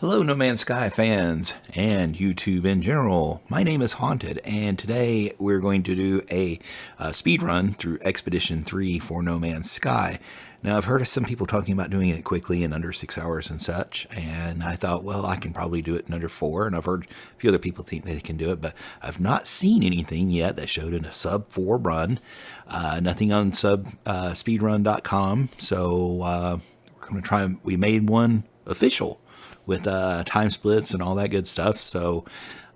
Hello, No Man's Sky fans and YouTube in general. My name is Haunted, and today we're going to do a speed run through Expedition 3 for No Man's Sky. Now, I've heard of some people talking about doing it quickly in under 6 hours and such, and I thought, well, I can probably do it in under 4, and I've heard a few other people think they can do it, but I've not seen anything yet that showed in a sub 4 run. Nothing on speedrun.com, so we're going to try. We made one official with time splits and all that good stuff. So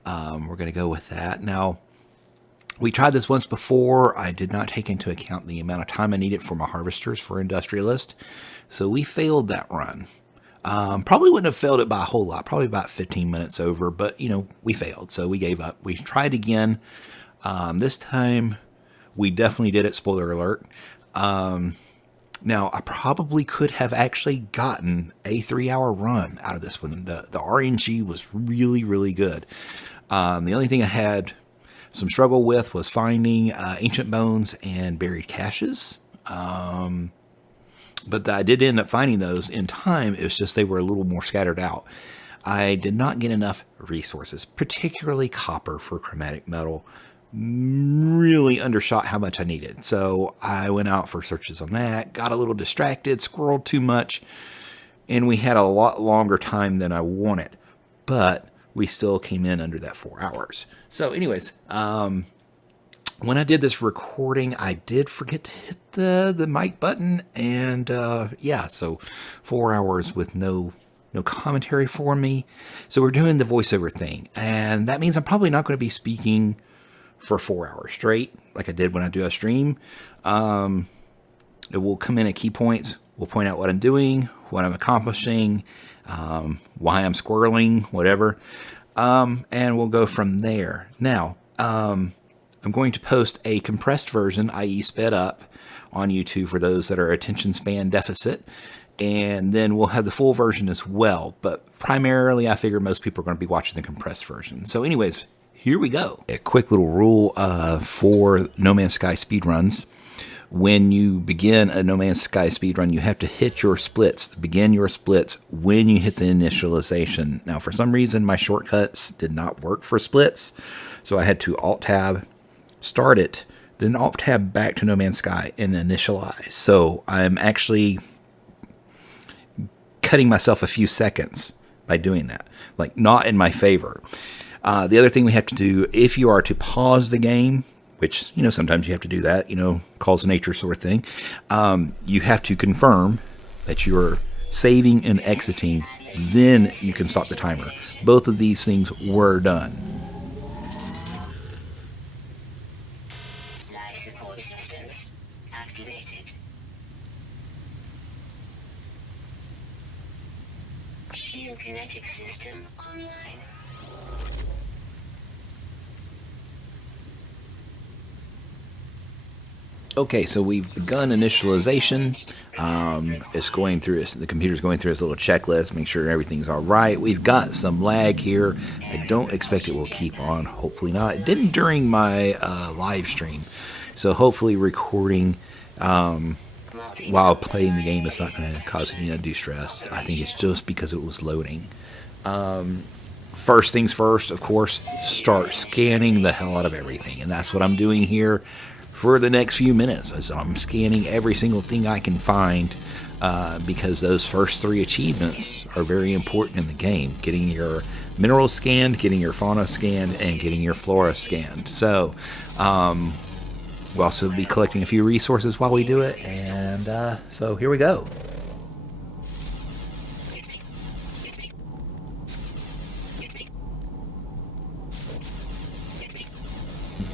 we're going to go with that. Now, we tried this once before. I did not take into account the amount of time I needed for my harvesters for Industrialist. So we failed that run. Probably wouldn't have failed it by a whole lot, probably about 15 minutes over, but we failed. So we gave up. We tried again. This time we definitely did it. Spoiler alert. Now, I probably could have actually gotten a 3-hour run out of this one. The RNG was really, really good. The only thing I had some struggle with was finding ancient bones and buried caches. But I did end up finding those in time. It was just they were a little more scattered out. I did not get enough resources, particularly copper for chromatic metal. Really undershot how much I needed. So I went out for searches on that, got a little distracted, squirreled too much, and we had a lot longer time than I wanted. But we still came in under that 4 hours. So anyways, when I did this recording, I did forget to hit the mic button. And yeah, so 4 hours with no commentary for me. So we're doing the voiceover thing. And that means I'm probably not going to be speaking for 4 hours straight, like I did when I do a stream. It will come in at key points. We'll point out what I'm doing, what I'm accomplishing, why I'm squirreling, whatever. And we'll go from there. Now, I'm going to post a compressed version, i.e. sped up, on YouTube for those that are attention span deficit. And then we'll have the full version as well. But primarily, I figure most people are going to be watching the compressed version. So anyways, here we go. A quick little rule for No Man's Sky speedruns. When you begin a No Man's Sky speedrun, you have to hit your splits, begin your splits when you hit the initialization. Now, for some reason, my shortcuts did not work for splits, so I had to Alt-Tab, start it, then Alt-Tab back to No Man's Sky and initialize. So I'm actually cutting myself a few seconds by doing that, like not in my favor. The other thing we have to do, if you are to pause the game, which, sometimes you have to do that, calls of nature sort of thing, you have to confirm that you're saving and exiting, then you can stop the timer. Both of these things were done. Life support systems activated. Shield kinetic system online. Okay, so we've begun initialization. It's going through, the computer's going through its little checklist, make sure everything's all right. We've got some lag here. I don't expect it will keep on. Hopefully not. It didn't during my live stream. So hopefully recording while playing the game is not going to cause any undue stress. I think it's just because it was loading. First things first, of course, start scanning the hell out of everything. And that's what I'm doing here for the next few minutes. As I'm scanning every single thing I can find, because those first 3 achievements are very important in the game. Getting your minerals scanned, getting your fauna scanned, and getting your flora scanned. So we'll also be collecting a few resources while we do it. And so here we go.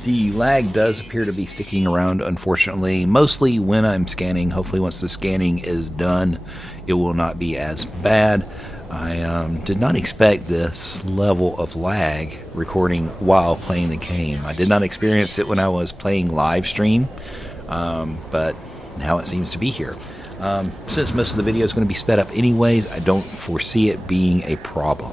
The lag does appear to be sticking around, unfortunately, mostly when I'm scanning. Hopefully once the scanning is done, it will not be as bad. I did not expect this level of lag recording while playing the game. I did not experience it when I was playing live stream, but now it seems to be here. Since most of the video is going to be sped up anyways, I don't foresee it being a problem.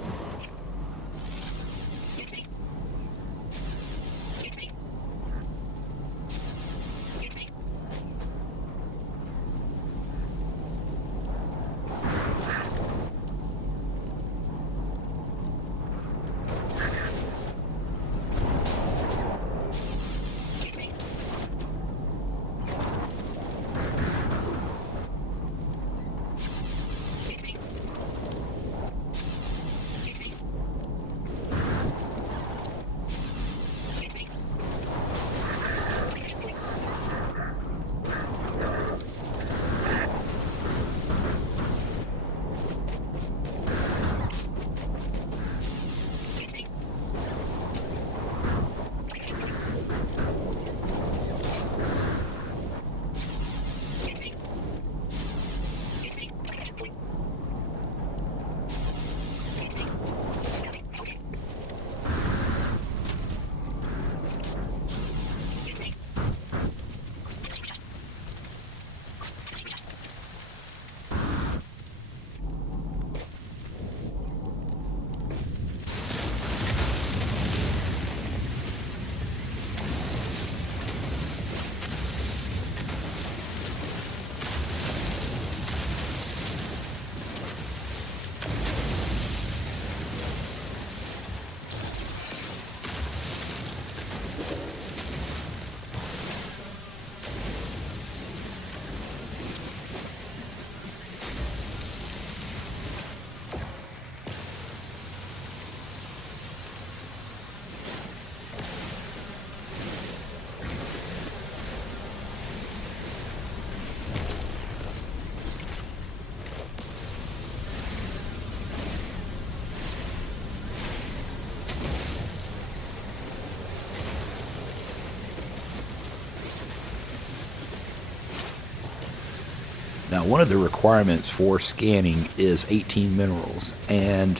Now, one of the requirements for scanning is 18 minerals, and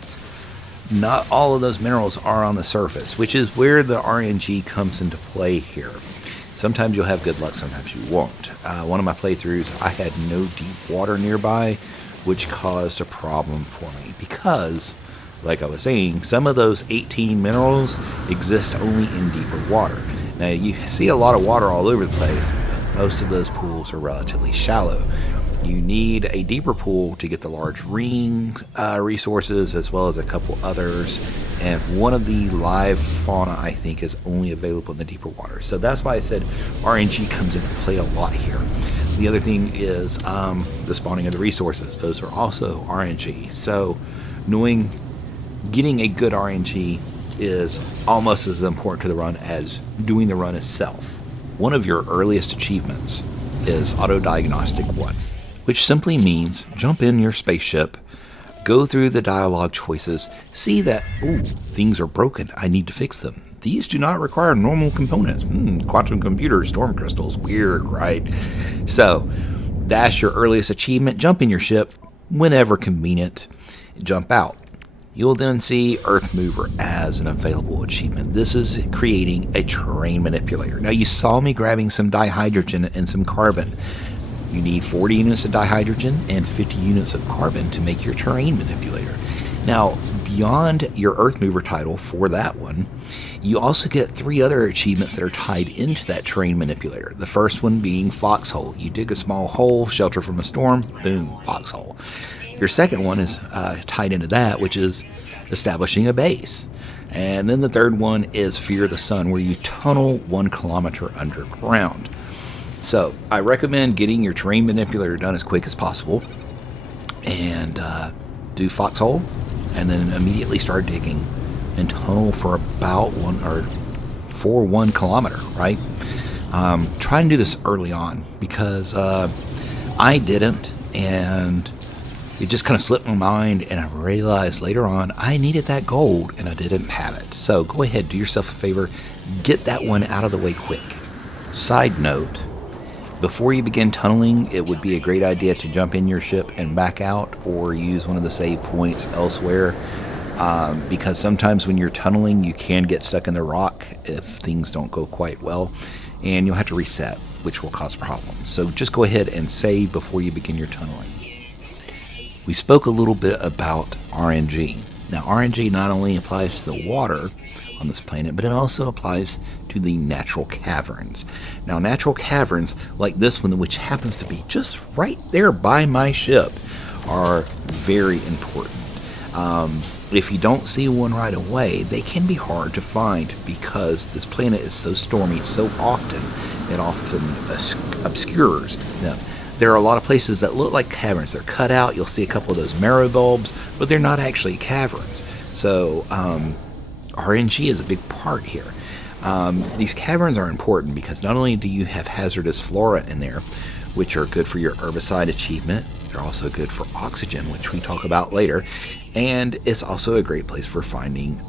not all of those minerals are on the surface, which is where the RNG comes into play here. Sometimes you'll have good luck, sometimes you won't. One of my playthroughs, I had no deep water nearby, which caused a problem for me because, like I was saying, some of those 18 minerals exist only in deeper water. Now, you see a lot of water all over the place, but most of those pools are relatively shallow. You need a deeper pool to get the large ring resources, as well as a couple others. And one of the live fauna, I think, is only available in the deeper water. So that's why I said RNG comes into play a lot here. The other thing is the spawning of the resources. Those are also RNG. So getting a good RNG is almost as important to the run as doing the run itself. One of your earliest achievements is Auto Diagnostic 1, which simply means jump in your spaceship, go through the dialogue choices, see that, ooh, things are broken, I need to fix them. These do not require normal components. Quantum computers, storm crystals, weird, right? So, that's your earliest achievement. Jump in your ship whenever convenient. Jump out. You'll then see Earth Mover as an available achievement. This is creating a terrain manipulator. Now, you saw me grabbing some dihydrogen and some carbon. You need 40 units of dihydrogen and 50 units of carbon to make your terrain manipulator. Now, beyond your Earth Mover title for that one, you also get 3 other achievements that are tied into that terrain manipulator. The first one being Foxhole. You dig a small hole, shelter from a storm, boom, Foxhole. Your second one is tied into that, which is establishing a base. And then the third one is Fear the Sun, where you tunnel 1 kilometer underground. So I recommend getting your terrain manipulator done as quick as possible and do Foxhole, and then immediately start digging and tunnel for about 1 kilometer, right? Try and do this early on because I didn't, and it just kind of slipped my mind, and I realized later on I needed that gold and I didn't have it. So go ahead, do yourself a favor, get that one out of the way quick. Side note, before you begin tunneling, it would be a great idea to jump in your ship and back out, or use one of the save points elsewhere, because sometimes when you're tunneling you can get stuck in the rock if things don't go quite well, and you'll have to reset, which will cause problems. So just go ahead and save before you begin your tunneling. We spoke a little bit about RNG. Now, RNG not only applies to the water on this planet, but it also applies to the natural caverns. Now, natural caverns like this one, which happens to be just right there by my ship, are very important. If you don't see one right away, they can be hard to find because this planet is so stormy so often, it often obscures them. There are a lot of places that look like caverns. They're cut out. You'll see a couple of those marrow bulbs, but they're not actually caverns. So RNG is a big part here. These caverns are important because not only do you have hazardous flora in there, which are good for your herbicide achievement, they're also good for oxygen, which we talk about later, and it's also a great place for finding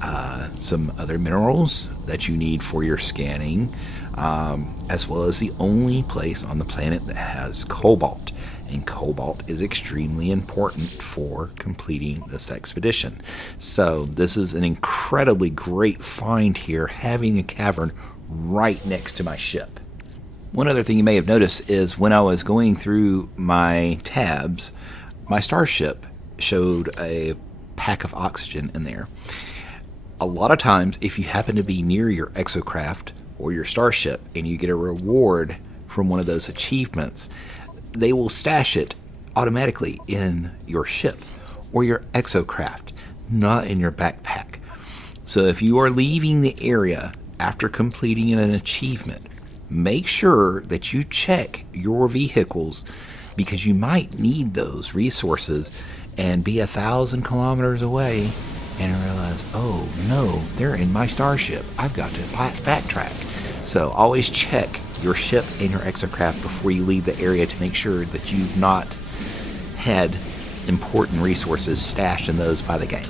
some other minerals that you need for your scanning, as well as the only place on the planet that has cobalt. And cobalt is extremely important for completing this expedition. So this is an incredibly great find here, having a cavern right next to my ship. One other thing you may have noticed is when I was going through my tabs, my starship showed a pack of oxygen in there. A lot of times, if you happen to be near your exocraft or your starship and you get a reward from one of those achievements, they will stash it automatically in your ship or your exocraft, not in your backpack. So if you are leaving the area after completing an achievement, make sure that you check your vehicles, because you might need those resources and be 1,000 kilometers away and realize, oh no, they're in my starship. I've got to backtrack. So always check your ship and your exocraft before you leave the area to make sure that you've not had important resources stashed in those by the game.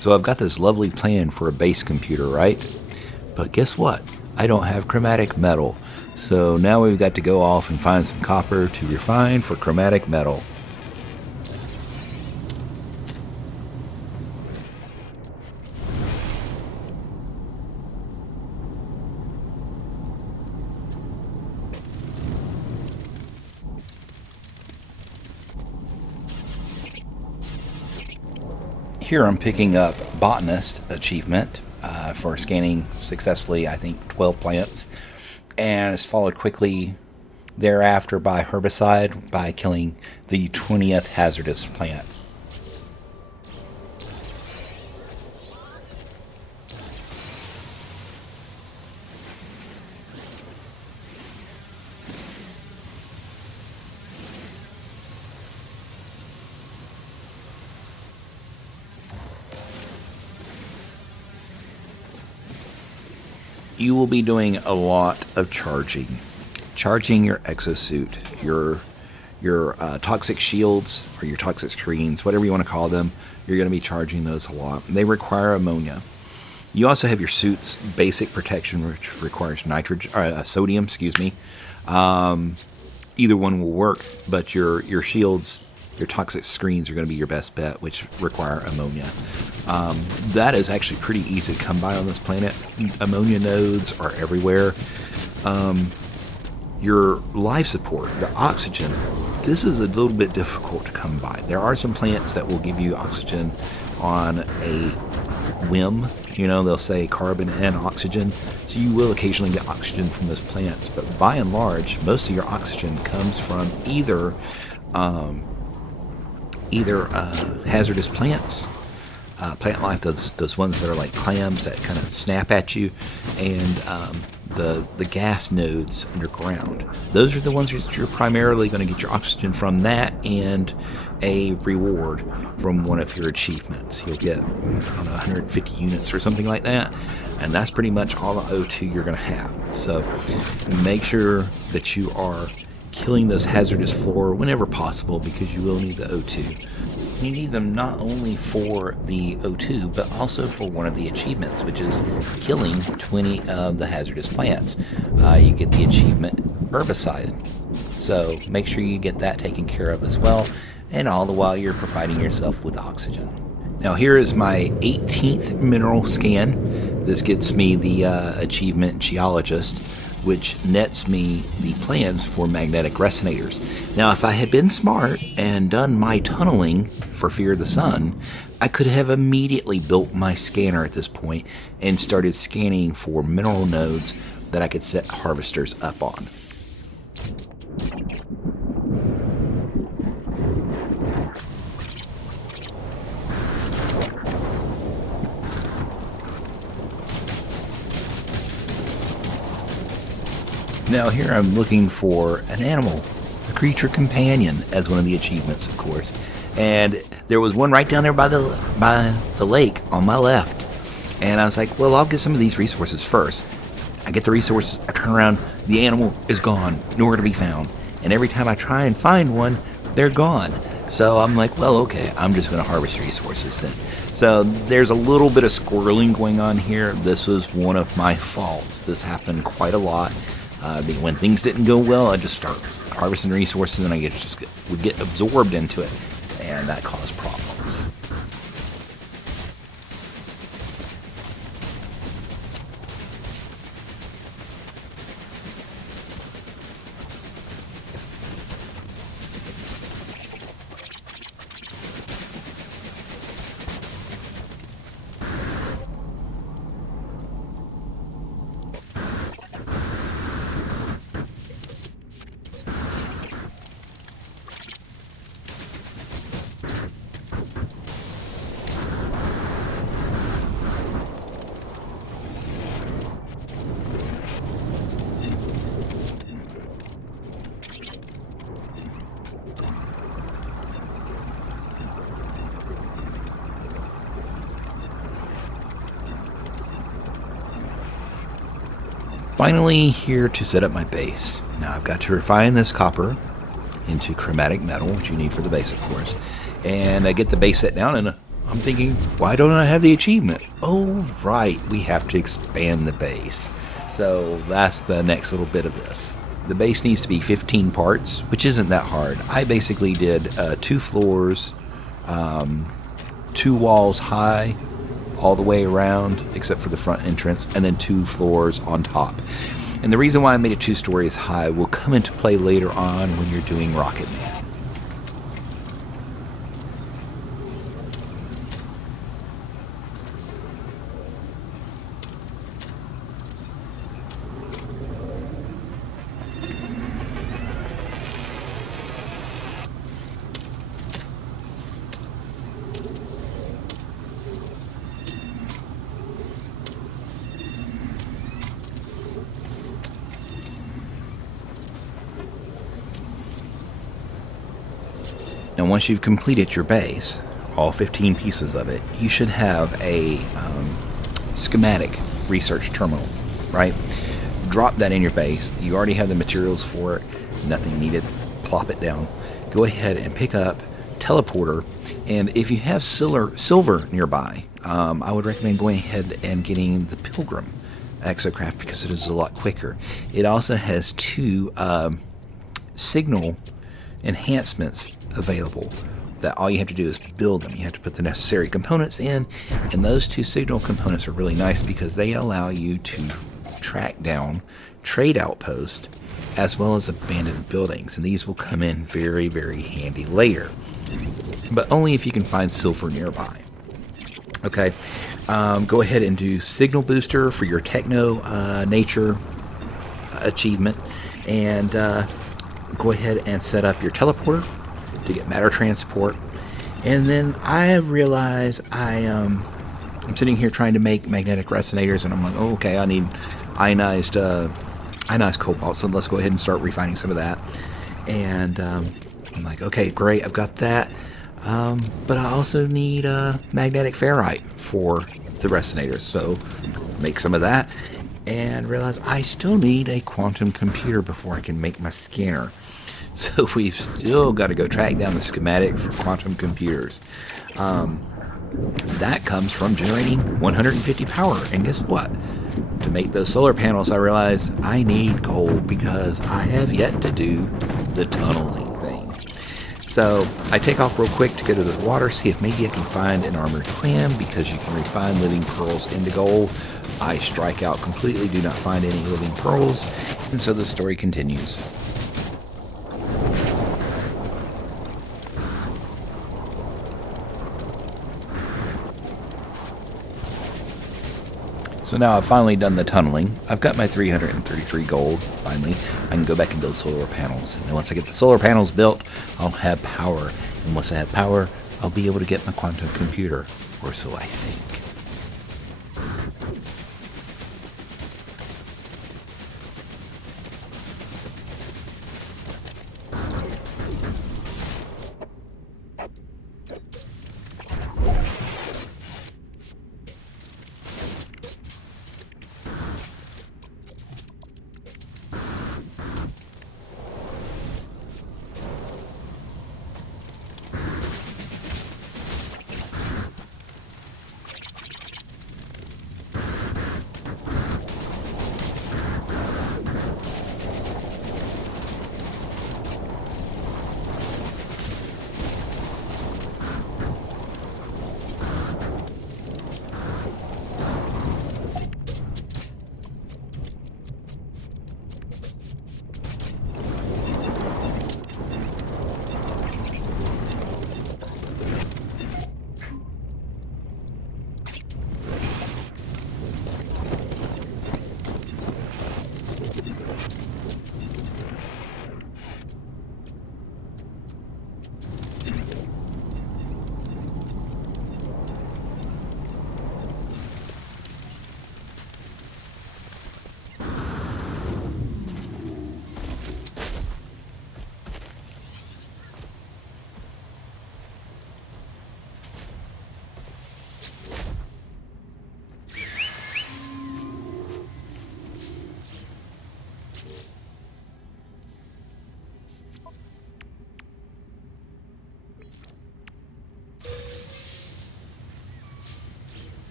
So I've got this lovely plan for a base computer, right? But guess what? I don't have chromatic metal. So now we've got to go off and find some copper to refine for chromatic metal. Here I'm picking up Botanist achievement for scanning successfully, I think, 12 plants. And it's followed quickly thereafter by herbicide by killing the 20th hazardous plant. You will be doing a lot of charging your exosuit, your toxic shields or your toxic screens, whatever you want to call them. You're going to be charging those a lot. They require ammonia. You also have your suit's basic protection, which requires sodium. Either one will work, but your shields, your toxic screens are going to be your best bet, which require ammonia. That is actually pretty easy to come by on this planet. Ammonia nodes are everywhere. Your life support, the oxygen, this is a little bit difficult to come by. There are some plants that will give you oxygen on a whim. You know, they'll say carbon and oxygen. So you will occasionally get oxygen from those plants. But by and large, most of your oxygen comes from either hazardous plants, plant life, those ones that are like clams that kind of snap at you, and the gas nodes underground. Those are the ones that you're primarily going to get your oxygen from, that and a reward from one of your achievements. You'll get, 150 units or something like that, and that's pretty much all the O2 you're going to have. So make sure that you are killing those hazardous flora whenever possible, because you will need the O2. You need them not only for the O2, but also for one of the achievements, which is killing 20 of the hazardous plants. You get the achievement herbicide. So make sure you get that taken care of as well, and all the while you're providing yourself with oxygen. Now here is my 18th mineral scan. This gets me the achievement geologist, which nets me the plans for magnetic resonators. Now, if I had been smart and done my tunneling for Fear of the Sun, I could have immediately built my scanner at this point and started scanning for mineral nodes that I could set harvesters up on. Now here I'm looking for an animal, a creature companion, as one of the achievements, of course. And there was one right down there by the lake on my left. And I was like, well, I'll get some of these resources first. I get the resources, I turn around, the animal is gone, nowhere to be found. And every time I try and find one, they're gone. So I'm like, well, okay, I'm just going to harvest resources then. So there's a little bit of squirreling going on here. This was one of my faults. This happened quite a lot. When things didn't go well, I'd just start harvesting resources and I would get absorbed into it, and that caused problems. Finally here to set up my base. Now I've got to refine this copper into chromatic metal, which you need for the base, of course. And I get the base set down, and I'm thinking, why don't I have the achievement? Oh, right, we have to expand the base. So that's the next little bit of this. The base needs to be 15 parts, which isn't that hard. I basically did 2 floors, 2 walls high, all the way around, except for the front entrance, and then 2 floors on top. And the reason why I made it 2 stories high will come into play later on when you're doing Rocketman. Now once you've completed your base, all 15 pieces of it, you should have a schematic research terminal, right? Drop that in your base. You already have the materials for it, nothing needed. Plop it down. Go ahead and pick up teleporter, and if you have silver nearby, I would recommend going ahead and getting the Pilgrim exocraft because it is a lot quicker. It also has 2 signal enhancements available that all you have to do is build them. You have to put the necessary components in, and those 2 signal components are really nice because they allow you to track down trade outposts as well as abandoned buildings, and these will come in very, very handy later, but only if you can find silver nearby. Okay, go ahead and do signal booster for your techno nature achievement, and go ahead and set up your teleporter to get matter transport. And then I realize I'm sitting here trying to make magnetic resonators, and I'm like, oh, okay, I need ionized cobalt, so let's go ahead and start refining some of that. And I'm like, okay, great, I've got that, but I also need magnetic ferrite for the resonators, so make some of that, and realize I still need a quantum computer before I can make my scanner. So we've still got to go track down the schematic for quantum computers. That comes from generating 150 power. And guess what? To make those solar panels, I realize I need gold because I have yet to do the tunneling thing. So I take off real quick to go to the water, see if maybe I can find an armored clam because you can refine living pearls into gold. I strike out completely, do not find any living pearls, and so the story continues. So now I've finally done the tunneling. I've got my 333 gold, finally. I can go back and build solar panels. And once I get the solar panels built, I'll have power. And once I have power, I'll be able to get my quantum computer. Or so I think.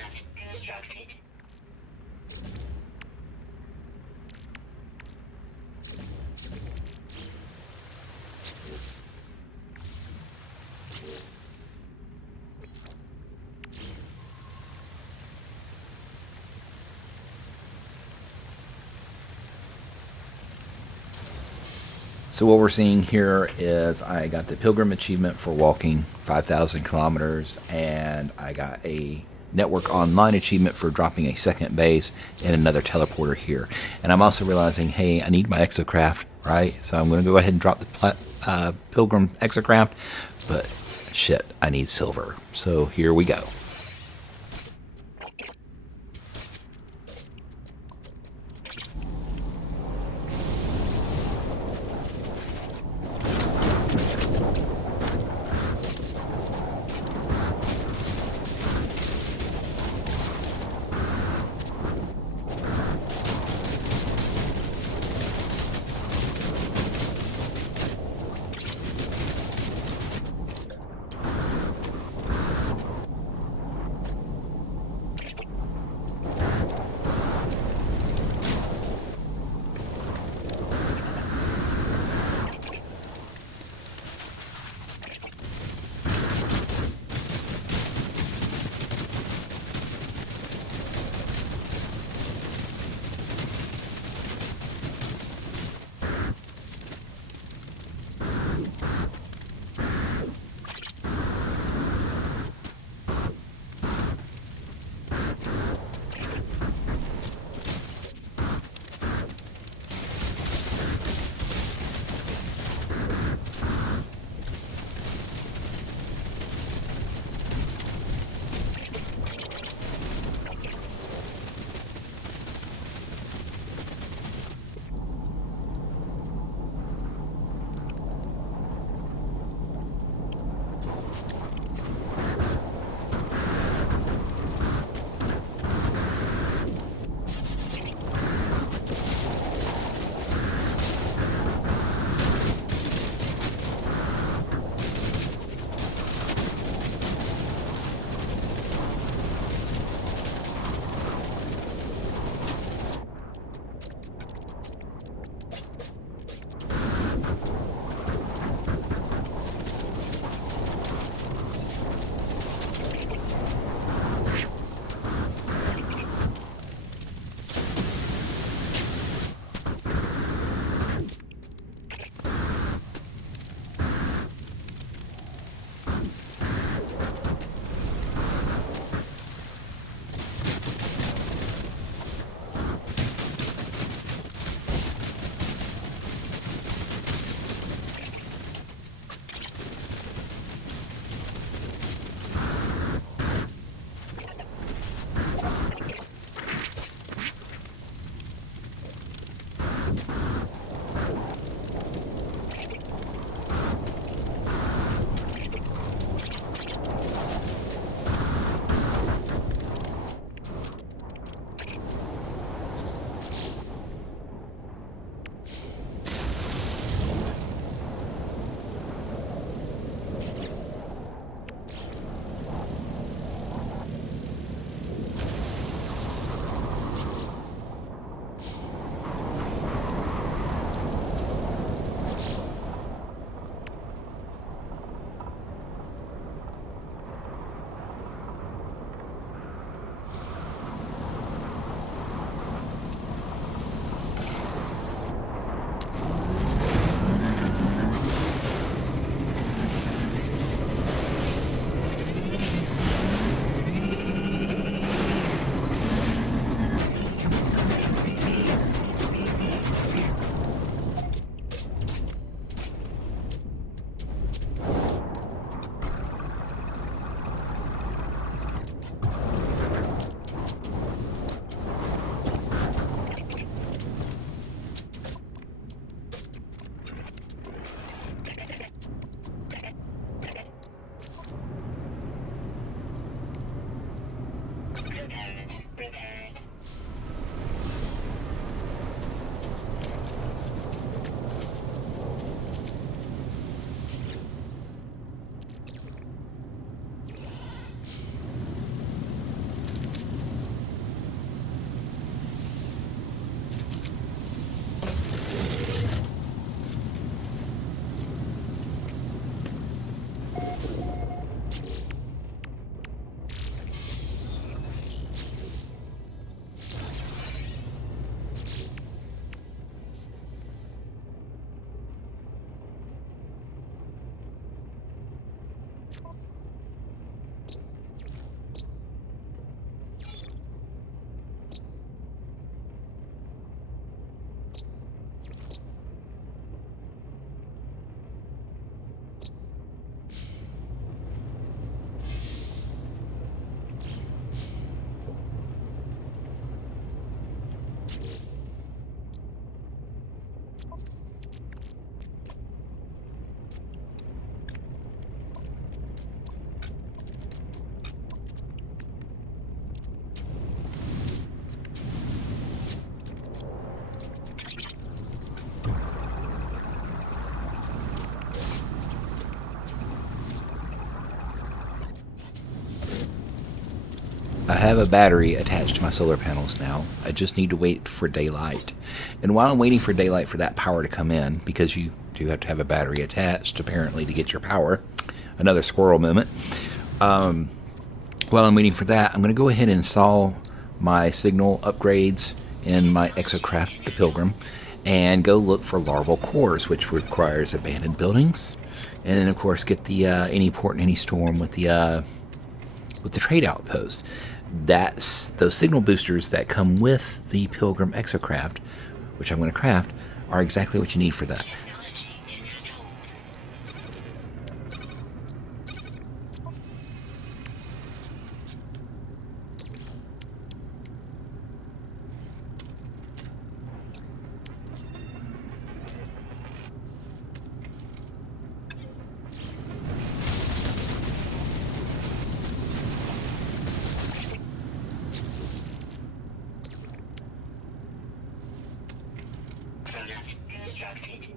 Unit constructed. So what we're seeing here is I got the Pilgrim achievement for walking 5,000 kilometers, and I got a Network Online achievement for dropping a second base and another teleporter here. And I'm also realizing, hey, I need my exocraft, right? So I'm going to go ahead and drop the Pilgrim exocraft, but shit, I need silver. So here we go. I have a battery attached to my solar panels now. I just need to wait for daylight. And while I'm waiting for daylight for that power to come in, because you do have to have a battery attached apparently to get your power, another squirrel moment. While I'm waiting for that, I'm going to go ahead and install my signal upgrades in my exocraft, the Pilgrim, and go look for larval cores, which requires abandoned buildings, and then of course get the any port and any storm with the trade outpost. That's those signal boosters that come with the Pilgrim exocraft, which I'm going to craft, are exactly what you need for that. Product constructed.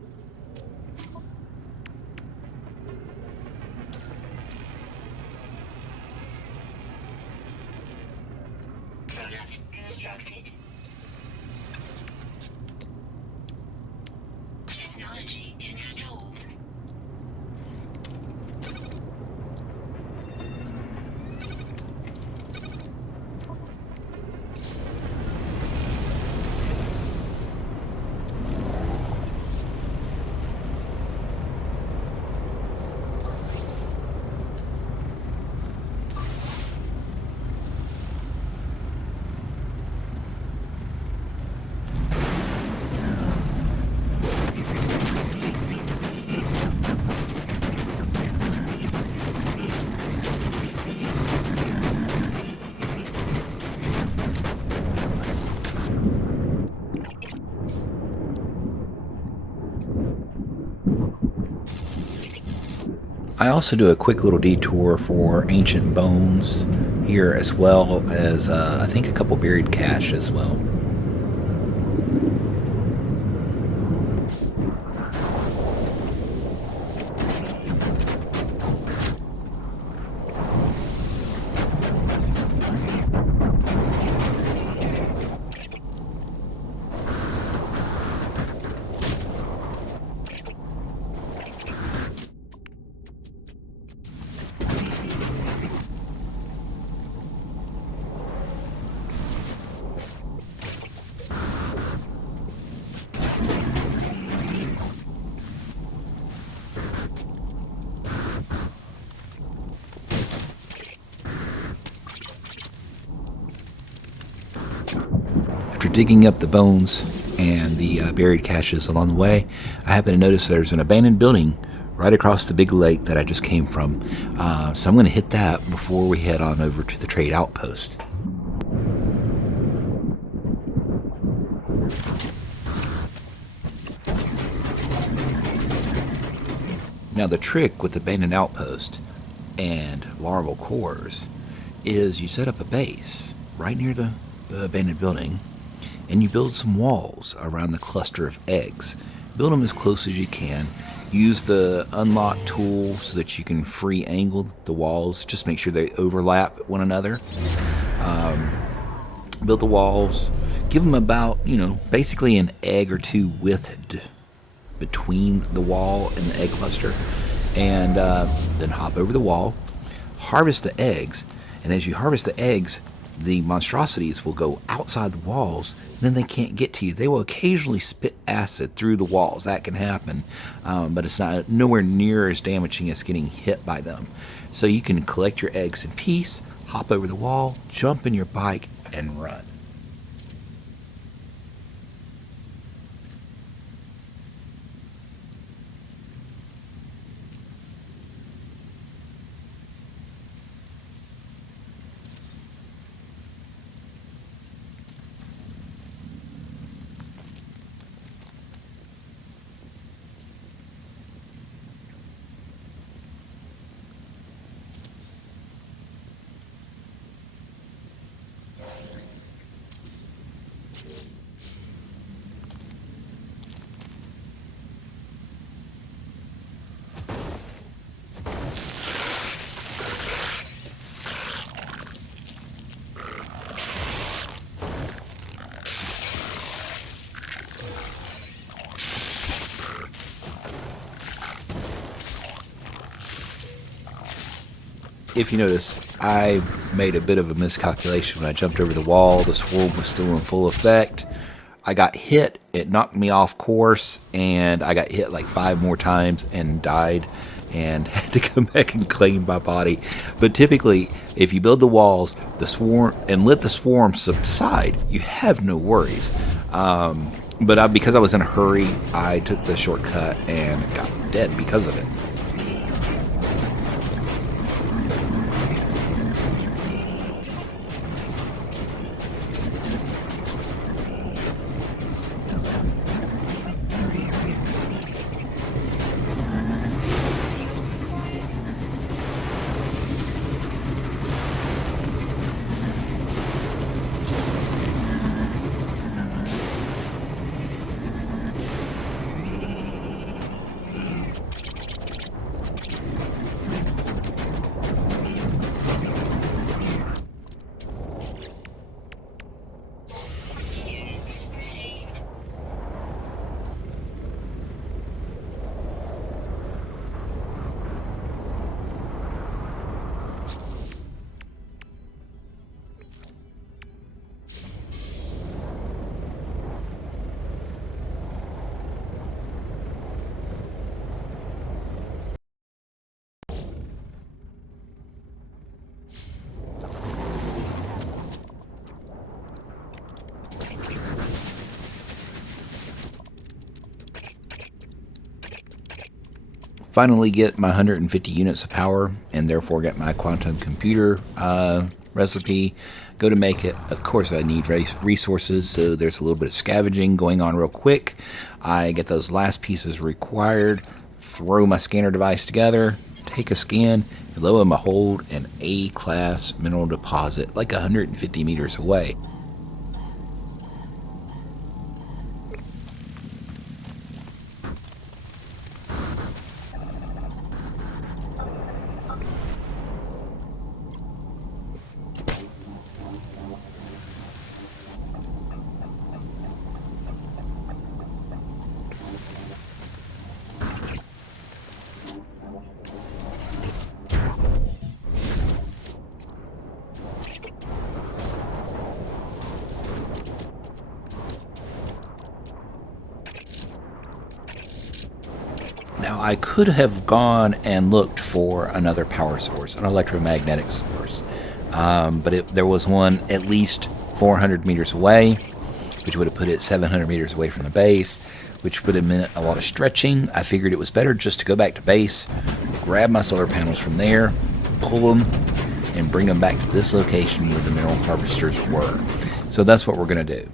Product constructed. Technology installed. I also do a quick little detour for ancient bones here, as well as I think a couple buried cache as well. After digging up the bones and the buried caches along the way, I happen to notice there's an abandoned building right across the big lake that I just came from. So I'm going to hit that before we head on over to the trade outpost. Now the trick with abandoned outpost and larval cores is you set up a base right near the abandoned building, and you build some walls around the cluster of eggs. Build them as close as you can. Use the unlock tool so that you can free angle the walls. Just make sure they overlap one another. Build the walls. Give them about, basically an egg or two width between the wall and the egg cluster. And then hop over the wall. Harvest the eggs. And as you harvest the eggs, the monstrosities will go outside the walls, and then they can't get to you. They will occasionally spit acid through the walls. That can happen, but it's nowhere near as damaging as getting hit by them. So you can collect your eggs in peace, hop over the wall, jump in your bike, and run. if you notice, I made a bit of a miscalculation when I jumped over the wall. The swarm was still in full effect. I got hit, it knocked me off course, and I got hit like 5 more times and died and had to come back and clean my body. But typically, if you build the walls, the swarm, and let the swarm subside, you have no worries. Because I was in a hurry, I took the shortcut and got dead because of it. Units received. Finally get my 150 units of power and therefore get my quantum computer recipe. Go to make it. Of course I need resources, so there's a little bit of scavenging going on real quick. I get those last pieces required, throw my scanner device together, take a scan, and lo and behold, an A-class mineral deposit like 150 meters away. Now, I could have gone and looked for another power source, an electromagnetic source, but there was one at least 400 meters away, which would have put it 700 meters away from the base, which would have meant a lot of stretching. I figured it was better just to go back to base, grab my solar panels from there, pull them, and bring them back to this location where the mineral harvesters were. So that's what we're going to do.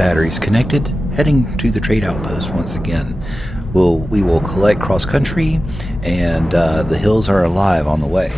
batteries connected, heading to the trade outpost once again. We will collect cross country, and the hills are alive on the way.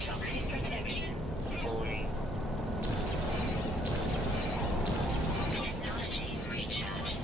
Toxic protection fully. Technology recharge.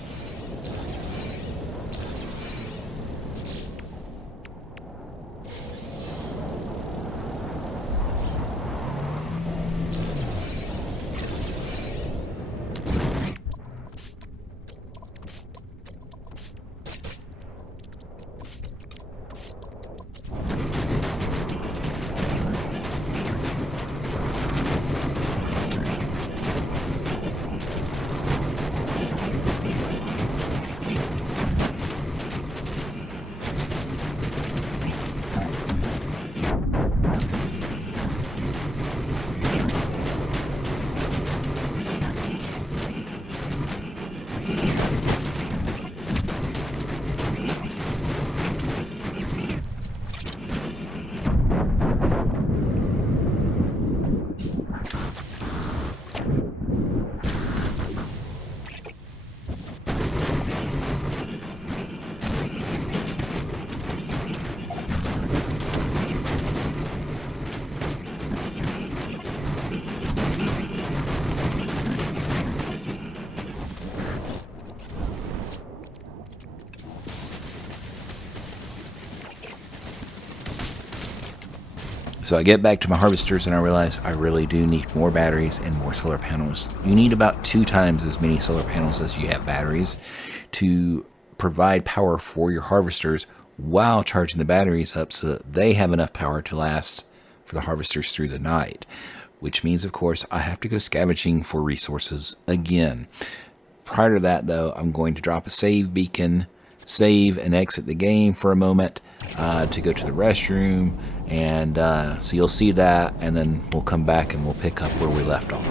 So I get back to my harvesters and I realize I really do need more batteries and more solar panels. You need about 2 times as many solar panels as you have batteries to provide power for your harvesters while charging the batteries up so that they have enough power to last for the harvesters through the night. Which means, of course, I have to go scavenging for resources again. Prior to that, though, I'm going to drop a save beacon, save and exit the game for a moment to go to the restroom, and so you'll see that, and then we'll come back and we'll pick up where we left off.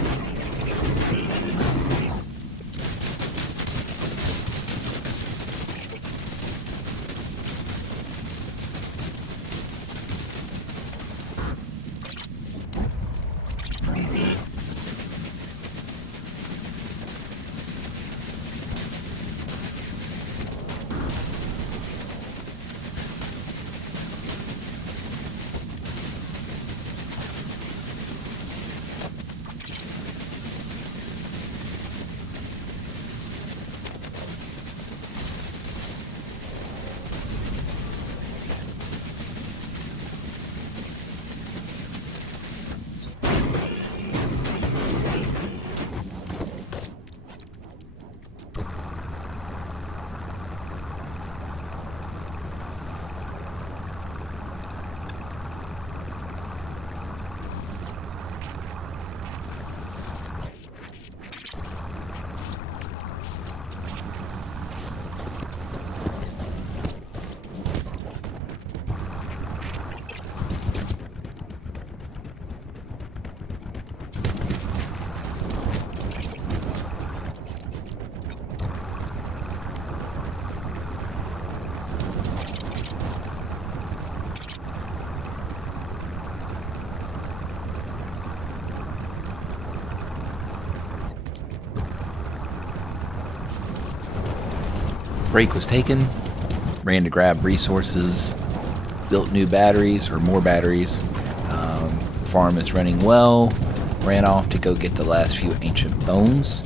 break was taken, ran to grab resources, built new batteries or more batteries. Farm is running well. Ran off to go get the last few ancient bones.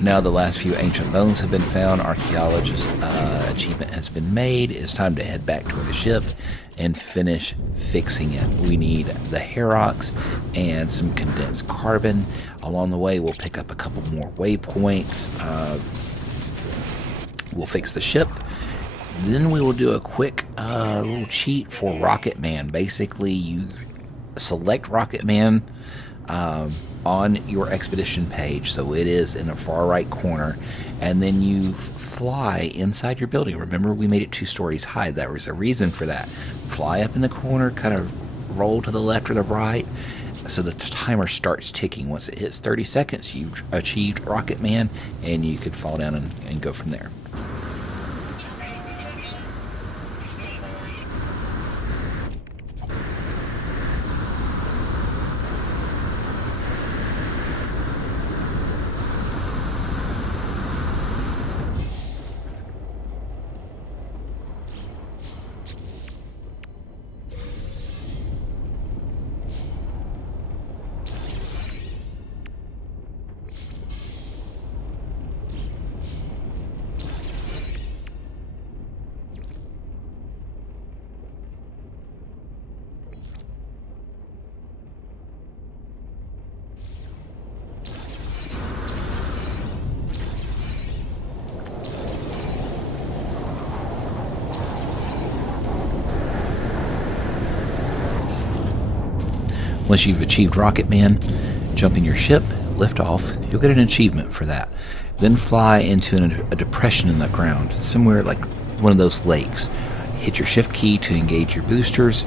Now the last few ancient bones have been found. Archaeologist achievement has been made. It's time to head back toward the ship and finish fixing it. We need the Herox and some condensed carbon. Along the way, we'll pick up a couple more waypoints. We'll fix the ship. Then we will do a quick little cheat for Rocketman. Basically, you select Rocketman on your expedition page, so it is in the far right corner, and then you fly inside your building. Remember, we made it 2 stories high. There was a reason for that. Fly up in the corner, kind of roll to the left or the right, so the timer starts ticking. Once it hits 30 seconds, you've achieved Rocketman, and you could fall down and go from there. Once you've achieved Rocketman, jump in your ship, lift off. You'll get an achievement for that. Then fly into a depression in the ground, somewhere like one of those lakes. Hit your shift key to engage your boosters.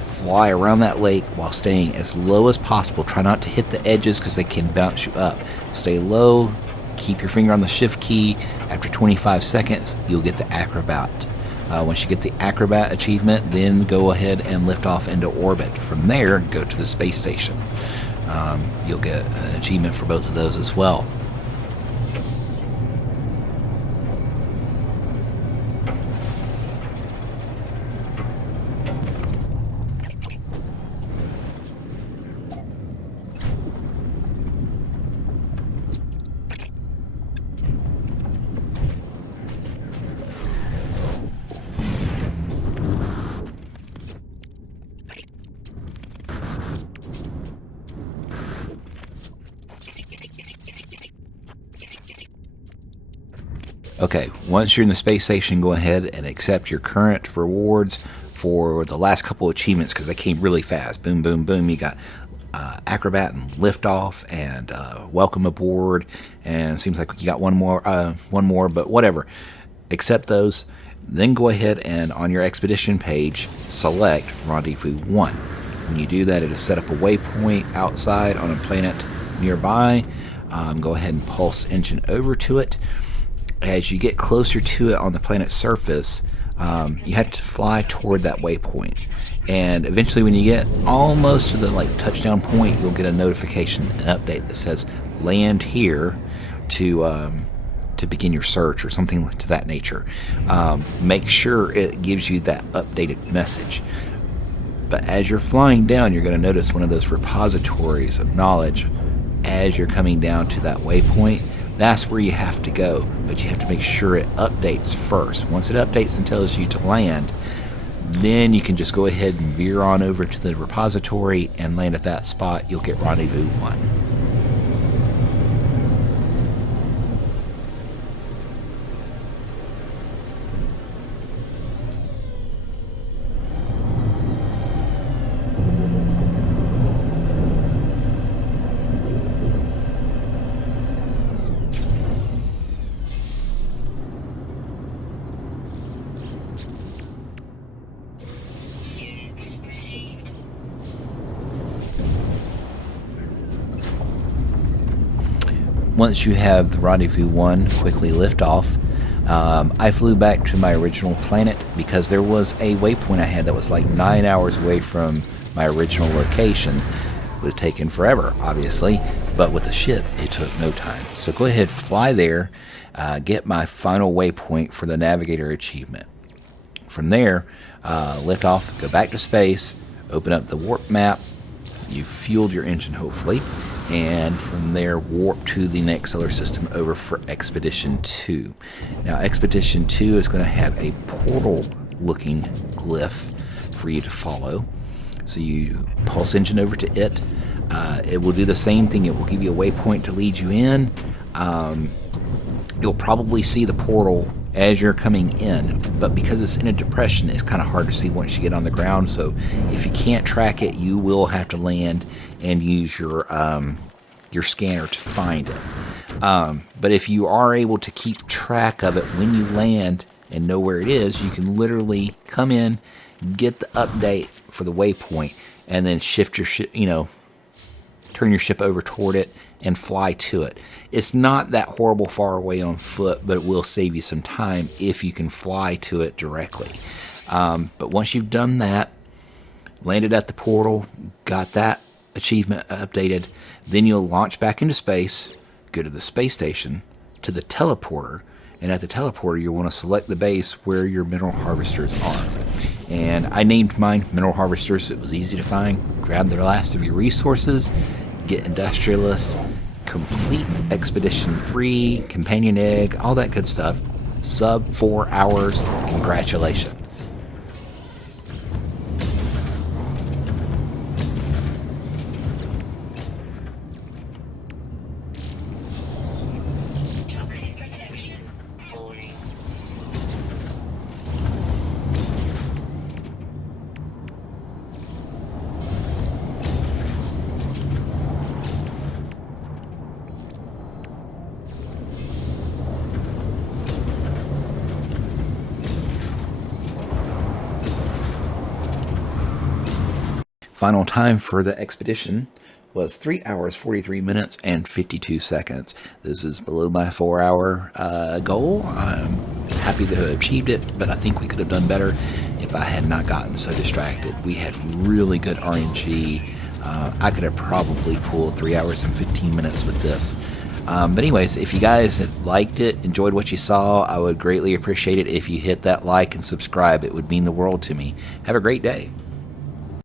Fly around that lake while staying as low as possible. Try not to hit the edges because they can bounce you up. Stay low. Keep your finger on the shift key. After 25 seconds, you'll get the Acrobat. Once you get the Acrobat achievement, then go ahead and lift off into orbit. From there, go to the space station. You'll get an achievement for both of those as well. Okay, once you're in the space station, go ahead and accept your current rewards for the last couple of achievements because they came really fast. Boom, boom, boom. You got acrobat and liftoff and welcome aboard, and it seems like you got one more, but whatever. Accept those. Then go ahead and on your expedition page select Rendezvous 1. When you do that, it'll set up a waypoint outside on a planet nearby. Go ahead and pulse engine over to it. As you get closer to it on the planet's surface, you have to fly toward that waypoint. And eventually when you get almost to the touchdown point, you'll get a notification, an update that says land here to begin your search or something to that nature. Make sure it gives you that updated message. But as you're flying down, you're going to notice one of those repositories of knowledge as you're coming down to that waypoint. That's where you have to go, but you have to make sure it updates first. Once it updates and tells you to land, then you can just go ahead and veer on over to the repository and land at that spot. You'll get Rendezvous 1. Once you have the Rendezvous 1 quickly lift off, I flew back to my original planet because there was a waypoint I had that was 9 hours away from my original location. It would have taken forever, obviously, but with the ship, it took no time. So go ahead, fly there, get my final waypoint for the Navigator achievement. From there, lift off, go back to space, open up the warp map. You've fueled your engine, hopefully. And from there, warp to the next solar system over for Expedition 2. Now, Expedition 2 is going to have a portal-looking glyph for you to follow. So you pulse engine over to it. It will do the same thing. It will give you a waypoint to lead you in. You'll probably see the portal as you're coming in, but because it's in a depression, it's kind of hard to see once you get on the ground. So if you can't track it, you will have to land and use your scanner to find it. But if you are able to keep track of it when you land and know where it is, you can literally come in, get the update for the waypoint, and then shift your ship, turn your ship over toward it and fly to it. It's not that horrible far away on foot, but it will save you some time if you can fly to it directly. But once you've done that, landed at the portal, got that achievement updated, then you'll launch back into space, go to the space station, to the teleporter, and at the teleporter you'll want to select the base where your mineral harvesters are. And I named mine mineral harvesters. It was easy to find. Grab the last of your resources, get industrialist, complete Expedition 3, companion egg, all that good stuff. Sub 4 hours. Congratulations. Toxic protection falling. Final time for the expedition was 3 hours, 43 minutes, and 52 seconds. This is below my 4-hour goal. I'm happy to have achieved it, but I think we could have done better if I had not gotten so distracted. We had really good RNG. I could have probably pulled 3 hours and 15 minutes with this. But anyways, if you guys liked it, enjoyed what you saw, I would greatly appreciate it if you hit that like and subscribe. It would mean the world to me. Have a great day.